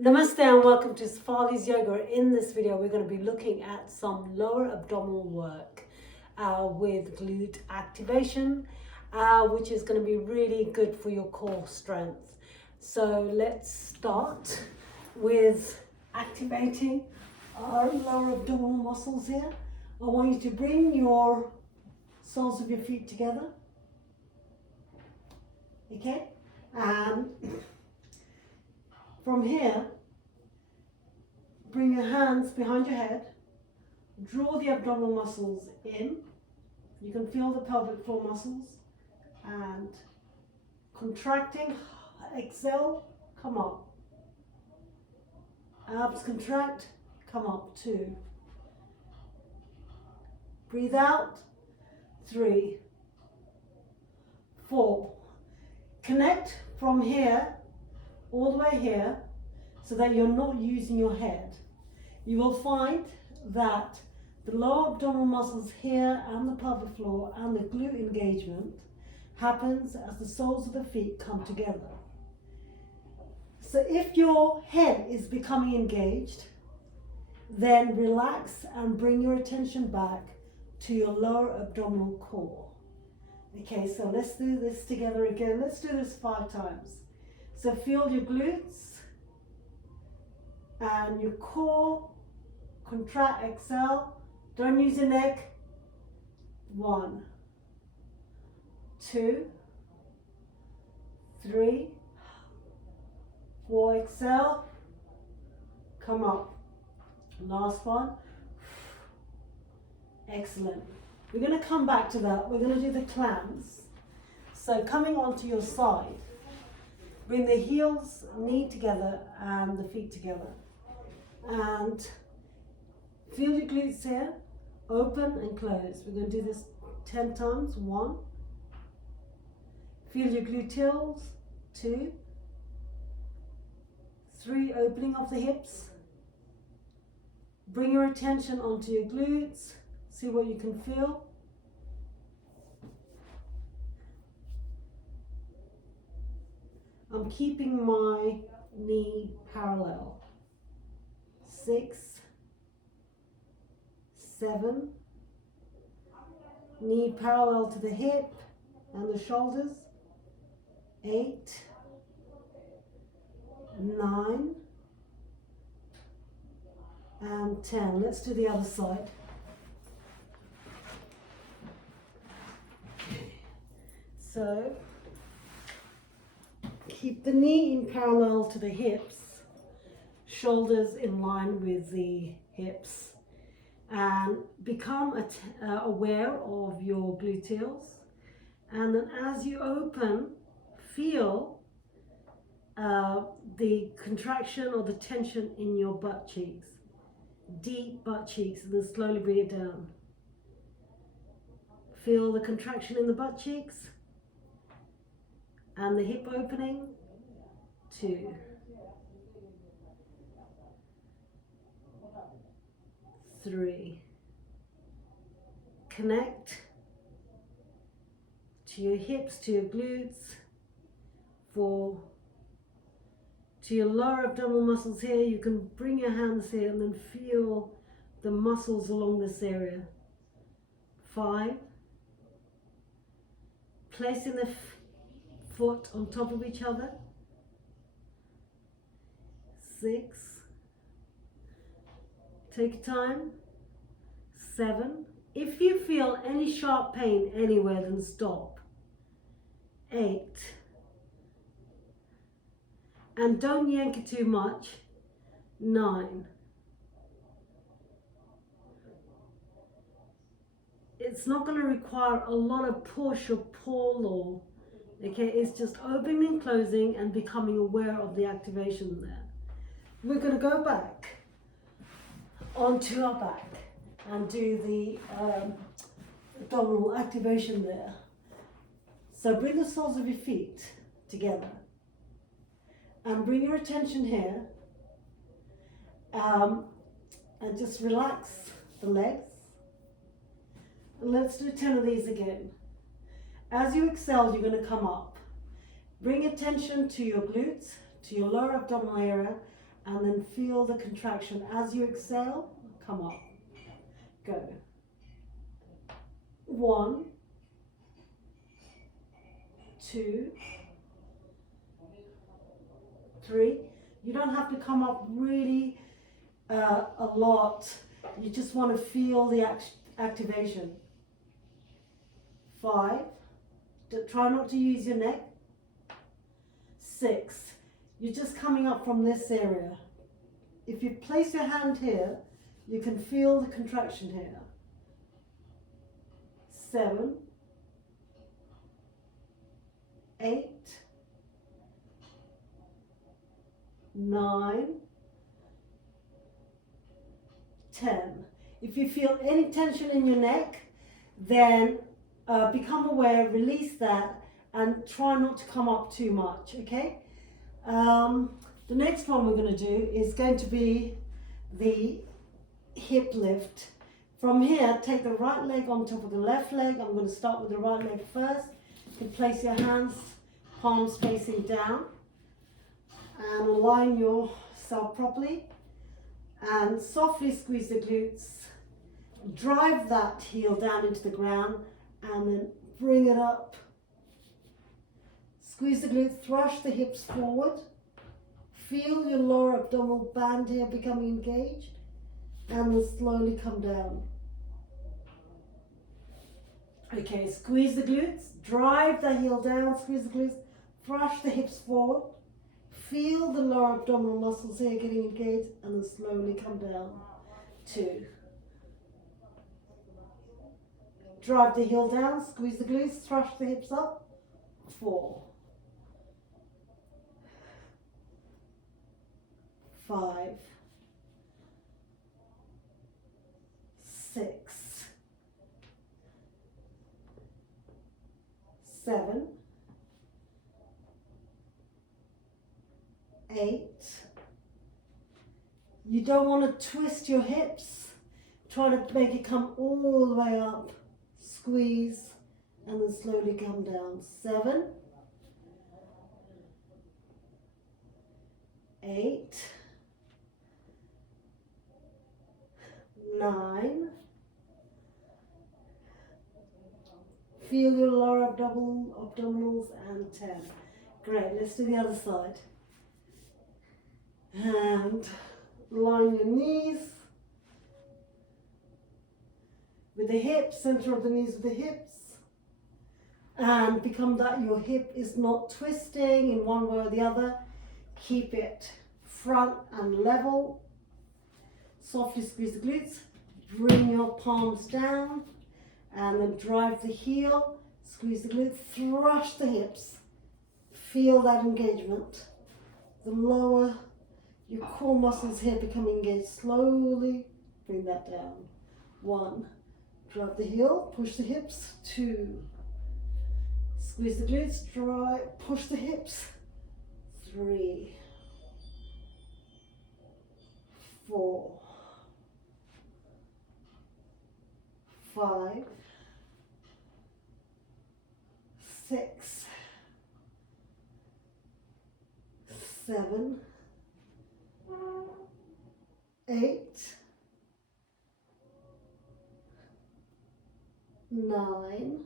Namaste and welcome to Sefali's Yoga. In this video, we're going to be looking at some lower abdominal work with glute activation, which is going to be really good for your core strength. So let's start with activating our lower abdominal muscles here. I want you to bring your soles of your feet together. Okay? From here, bring your hands behind your head, draw the abdominal muscles in. You can feel the pelvic floor muscles and contracting. Exhale, come up. Abs contract, come up. 2. Breathe out. 3, 4. Connect from here all the way here so that you're not using your head. You will find that the lower abdominal muscles here and the pelvic floor and the glute engagement happens as the soles of the feet come together. So if your head is becoming engaged, then relax and bring your attention back to your lower abdominal core. Okay, so let's do this together again. Let's do this 5 times. So feel your glutes and your core, contract, exhale. Don't use your neck. 1, 2, 3, 4, exhale. Come up. Last one. Excellent. We're going to come back to that. We're going to do the clams. So coming onto your side. Bring the heels, knee together and the feet together. And feel your glutes here, open and close. We're going to do this 10 times. 1. Feel your gluteals. 2. 3, opening of the hips. Bring your attention onto your glutes. See what you can feel. I'm keeping my knee parallel. 6, 7, knee parallel to the hip and the shoulders. 8, 9, and 10. Let's do the other side. So keep the knee in parallel to the hips, shoulders in line with the hips, and become aware of your gluteals. And then as you open, feel the contraction or the tension in your butt cheeks, deep butt cheeks, and then slowly bring it down. Feel the contraction in the butt cheeks and the hip opening. 2, 3. Connect to your hips, to your glutes. 4. To your lower abdominal muscles here. You can bring your hands here and then feel the muscles along this area. 5. Placing the foot on top of each other. 6. Take your time. 7. If you feel any sharp pain anywhere, then stop. 8. And don't yank it too much. 9. It's not going to require a lot of push or pull or, okay, it's just opening and closing and becoming aware of the activation there. We're going to go back onto our back and do the abdominal activation there. So bring the soles of your feet together and bring your attention here and just relax the legs. And let's do 10 of these again. As you exhale, you're going to come up. Bring attention to your glutes, to your lower abdominal area, and then feel the contraction. As you exhale, come up. Go. 1, 2, 3. You don't have to come up really a lot. You just want to feel the activation. 5. Try not to use your neck. 6. You're just coming up from this area. If you place your hand here, you can feel the contraction here. 7, 8, 9, 10. If you feel any tension in your neck, then become aware, release that, and try not to come up too much, okay? The next one we're going to do is going to be the hip lift. From here, take the right leg on top of the left leg. I'm going to start with the right leg first. You can place your hands, palms facing down, and align yourself properly. And softly squeeze the glutes. Drive that heel down into the ground, and then bring it up. Squeeze the glutes, thrush the hips forward. Feel your lower abdominal band here becoming engaged, and then slowly come down. Okay, squeeze the glutes, drive the heel down, squeeze the glutes, thrush the hips forward. Feel the lower abdominal muscles here getting engaged, and then slowly come down. 2. Drive the heel down, squeeze the glutes, thrush the hips up. 4. 5. 6. 7. 8. You don't want to twist your hips. Try to make it come all the way up. Squeeze, and then slowly come down. 7. 8. 9. Feel your lower abdominals, and 10. Great, let's do the other side. And line your knees with the hips, center of the knees with the hips. And become that your hip is not twisting in one way or the other. Keep it front and level. Softly squeeze the glutes. Bring your palms down, and then drive the heel. Squeeze the glutes, thrush the hips. Feel that engagement. The lower, your core muscles here become engaged. Slowly bring that down. 1. Drive the heel, push the hips. 2. Squeeze the glutes, drive, push the hips. 3. 4. 5. 6. 7. 8. 9.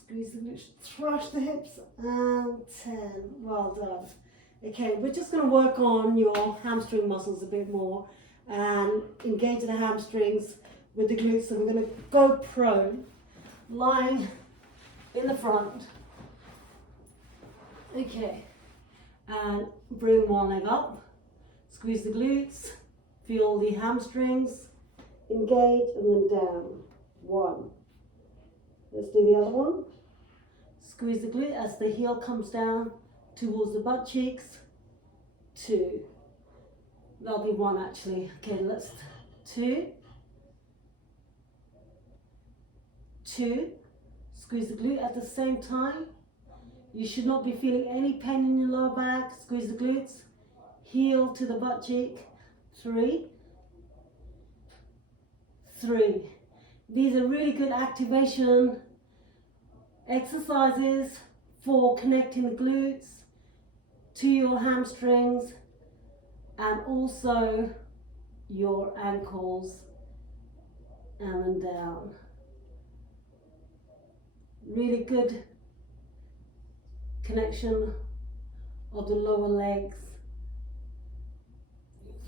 Squeeze the glutes, thrush the hips, and 10. Well done. Okay, we're just going to work on your hamstring muscles a bit more and engage the hamstrings with the glutes. So we're going to go prone, lying in the front. Okay, and bring one leg up, squeeze the glutes, feel the hamstrings, engage, and then down. 1. Let's do the other one. Squeeze the glute as the heel comes down towards the butt cheeks. 2. That'll be 1 actually. Okay, let's 2. 2. Squeeze the glute at the same time. You should not be feeling any pain in your lower back. Squeeze the glutes. Heel to the butt cheek. 3. 3. These are really good activation exercises for connecting the glutes to your hamstrings and also your ankles and then down. Really good connection of the lower legs.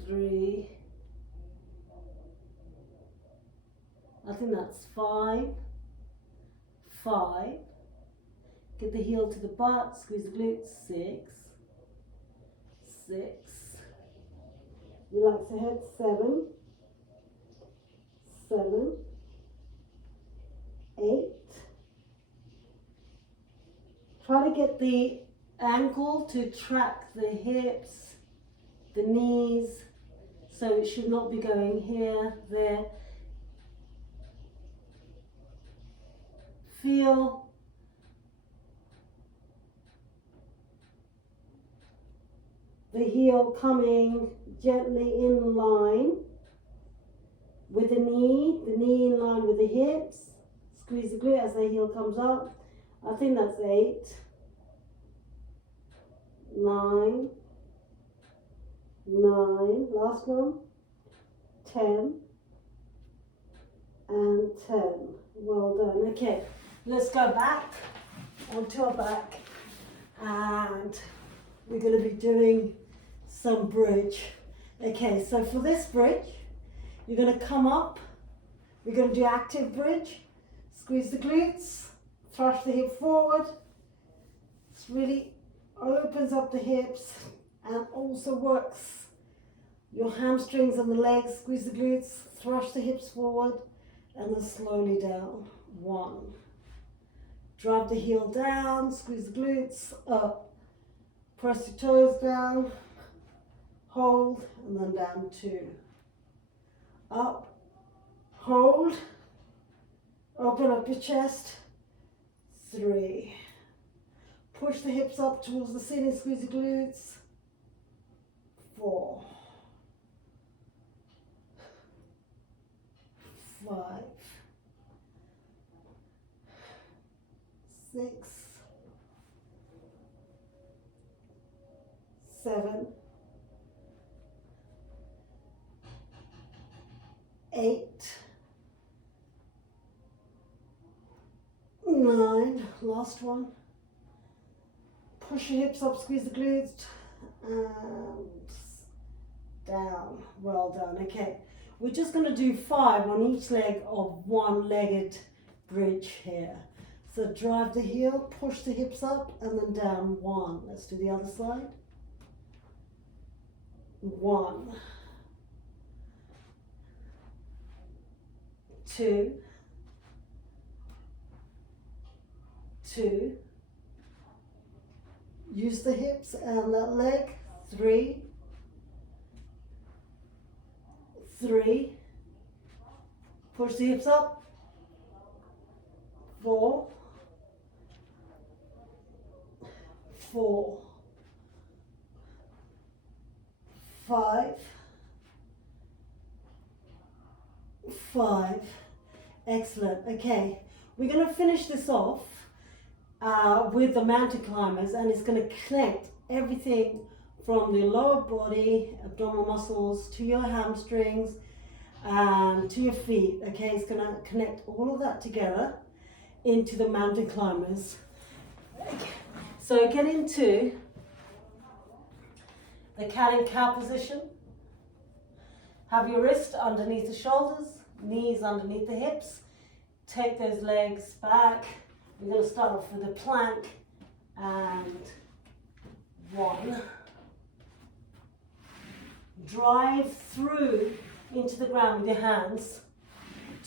3, I think that's 5, 5, get the heel to the butt, squeeze the glutes, 6, 6, relax the head, 7, 7, 8, try to get the ankle to track the hips, the knees, so it should not be going here, there. Feel the heel coming gently in line with the knee in line with the hips. Squeeze the glute as the heel comes up. I think that's 8, 9, 9, last one, 10, and 10. Well done. Okay, let's go back onto our back, and we're going to be doing some bridge. Okay, so for this bridge, you're going to come up, we're going to do active bridge, squeeze the glutes, thrust the hip forward. This really opens up the hips and also works your hamstrings and the legs. Squeeze the glutes, thrust the hips forward, and then slowly down. 1. Drive the heel down, squeeze the glutes, up. Press your toes down, hold, and then down. 2. Up, hold, open up your chest. 3. Push the hips up towards the ceiling, squeeze the glutes. 4. 5. 6. 7. 8. 9. Last one. Push your hips up, squeeze the glutes, and down. Well done. Okay, we're just going to do 5 on each leg of one-legged bridge here. So drive the heel, push the hips up, and then down. 1. Let's do the other side. 1, 2, 2. Use the hips and that leg. 3, 3. Push the hips up. 4, 4, 5, 5. Excellent. Okay, we're going to finish this off with the mountain climbers, and it's going to connect everything from the lower body, abdominal muscles, to your hamstrings, to your feet. Okay, it's going to connect all of that together into the mountain climbers. Okay. So get into the cat and cow position. Have your wrist underneath the shoulders, knees underneath the hips. Take those legs back. We're going to start off with a plank, and 1. Drive through into the ground with your hands.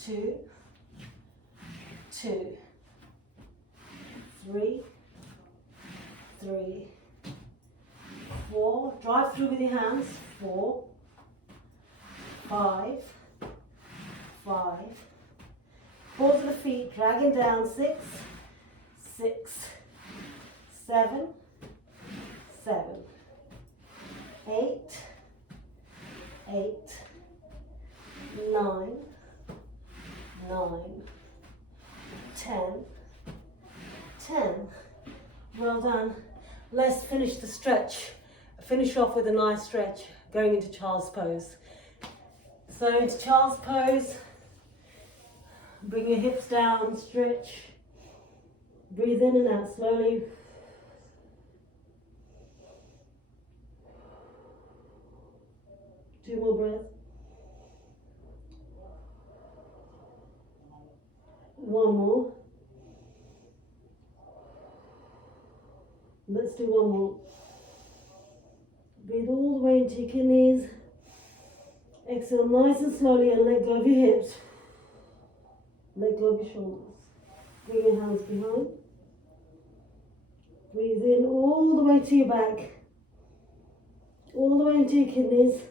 2, 2, 3, 3, 4. Drive through with your hands. 4, 5, 5. Balls of the feet, dragging down. 6, 6, 7, 7, 8, 8, 9, 9, 10, 10. Well done. Let's finish the stretch. Finish off with a nice stretch. going into child's pose. So into child's pose, bring your hips down, stretch, breathe in and out slowly. Two more breaths. One more. Let's do one more. Breathe all the way into your kidneys. Exhale nice and slowly and let go of your hips. Let go of your shoulders. Bring your hands behind. Breathe in all the way to your back. All the way into your kidneys.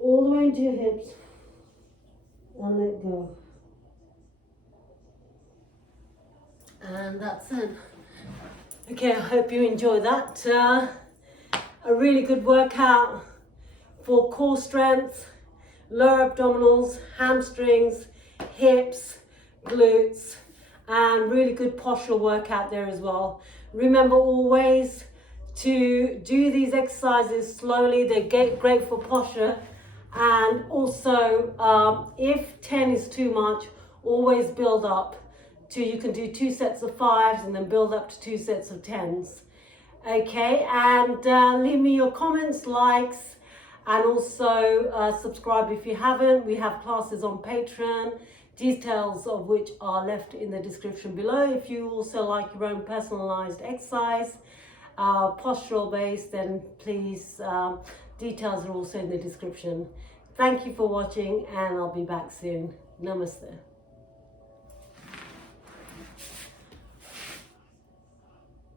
All the way into your hips. And let go. And that's it. Okay, I hope you enjoyed that. A really good workout for core strength, lower abdominals, hamstrings, hips, glutes, and really good postural workout there as well. Remember always to do these exercises slowly. They're great for posture. And also, if 10 is too much, always build up to, you can do 2 sets of 5s and then build up to 2 sets of 10s. Okay, and leave me your comments, likes, and also subscribe if you haven't. We have classes on Patreon, details of which are left in the description below. If you also like your own personalized exercise, postural based, then please, details are also in the description. Thank you for watching, and I'll be back soon. Namaste.